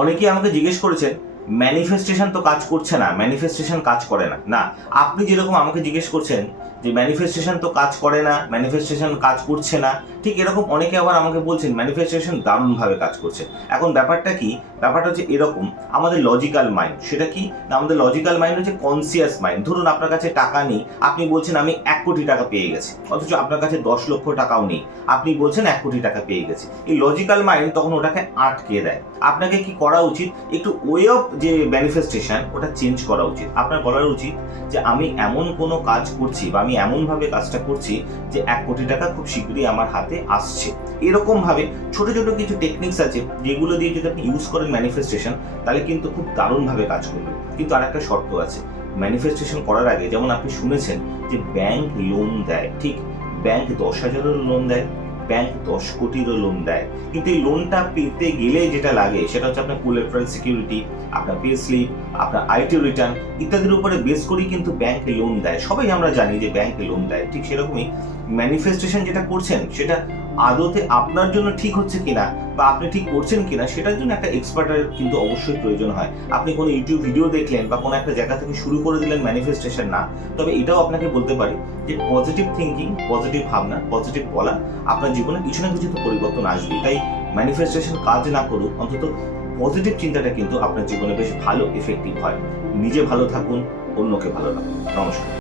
অনেকেই আমাকে জিজ্ঞেস করেছেন ম্যানিফেস্টেশন তো কাজ করছে না, ম্যানিফেস্টেশন কাজ করে না। না, আপনি যেরকম আমাকে জিজ্ঞেস করছেন যে ম্যানিফেস্টেশন তো কাজ করে না, ম্যানিফেস্টেশন কাজ করছে না, ঠিক এরকম অনেকে আবার আমাকে বলছেন ম্যানিফেস্টেশন দারুণভাবে কাজ করছে। এখন ব্যাপারটা কি? ব্যাপারটা হচ্ছে এরকম, আমাদের লজিক্যাল মাইন্ড, সেটা কি না, আমাদের লজিক্যাল মাইন্ড হচ্ছে কনসিয়াস মাইন্ড। ধরুন আপনার কাছে টাকা নেই, আপনি বলছেন আমি 1 কোটি টাকা পেয়ে গেছি, অথচ আপনার কাছে 10 লক্ষ টাকাও নেই, আপনি বলছেন 1 কোটি টাকা পেয়ে গেছি। এই লজিক্যাল মাইন্ড তখন ওটাকে আটকে দেয়। আপনাকে কি করা উচিত? একটু ওয়ে অফ যে ম্যানিফেস্টেশন ওটা চেঞ্জ করা উচিত। আপনার বলার উচিত যে আমি এমন কোনো কাজ করছি বা আমি এমনভাবে কাজটা করছি যে 1 কোটি টাকা খুব শীঘ্রই আমার হাতে আসছে। এরকমভাবে ছোট ছোট কিছু টেকনিক্স আছে যেগুলো দিয়ে যদি আপনি ইউজ করেন ম্যানিফেস্টেশন, তাহলে কিন্তু খুব দারুণভাবে কাজ করবে। কিন্তু আরেকটা শর্ত আছে, ম্যানিফেস্টেশন করার আগে যেমন আপনি শুনেছেন যে ব্যাংক লোন দেয়, ঠিক ব্যাংক 10,000-এরও লোন দেয়, ব্যাংক 10 কোটিরও লোন দেয়। কিন্তু এই লোনটা পেতে গেলে যেটা লাগে সেটা হচ্ছে আপনার কোলাটেরাল সিকিউরিটি, আপনার পে স্লিপ, আপনার আইটি রিটার্ন ইত্যাদির উপরে বেস করেই কিন্তু ব্যাংক লোন দেয়। সবাই আমরা জানি যে ব্যাংক লোন দেয়। ঠিক সেরকমই ম্যানিফেস্টেশন যেটা করছেন সেটা আদতে আপনার জন্য ঠিক হচ্ছে কিনা বা আপনি ঠিক করছেন কিনা সেটার জন্য একটা এক্সপার্টের কিন্তু অবশ্যই প্রয়োজন হয়। আপনি কোনো ইউটিউব ভিডিও দেখলেন বা কোনো একটা জায়গা থেকে শুরু করে দিলেন ম্যানিফেস্টেশন না। তবে এটাও আপনাকে বলতে পারি যে পজিটিভ থিঙ্কিং, পজিটিভ ভাবনা, পজিটিভ বলা আপনার জীবনে কিছু না কিছু তো পরিবর্তন আসবে। তাই ম্যানিফেস্টেশন কাজ না করুক, অন্তত পজিটিভ চিন্তাটা কিন্তু আপনার জীবনে বেশ ভালো এফেক্টিভ হয়। নিজে ভালো থাকুন, অন্যকে ভালো রাখুন। নমস্কার।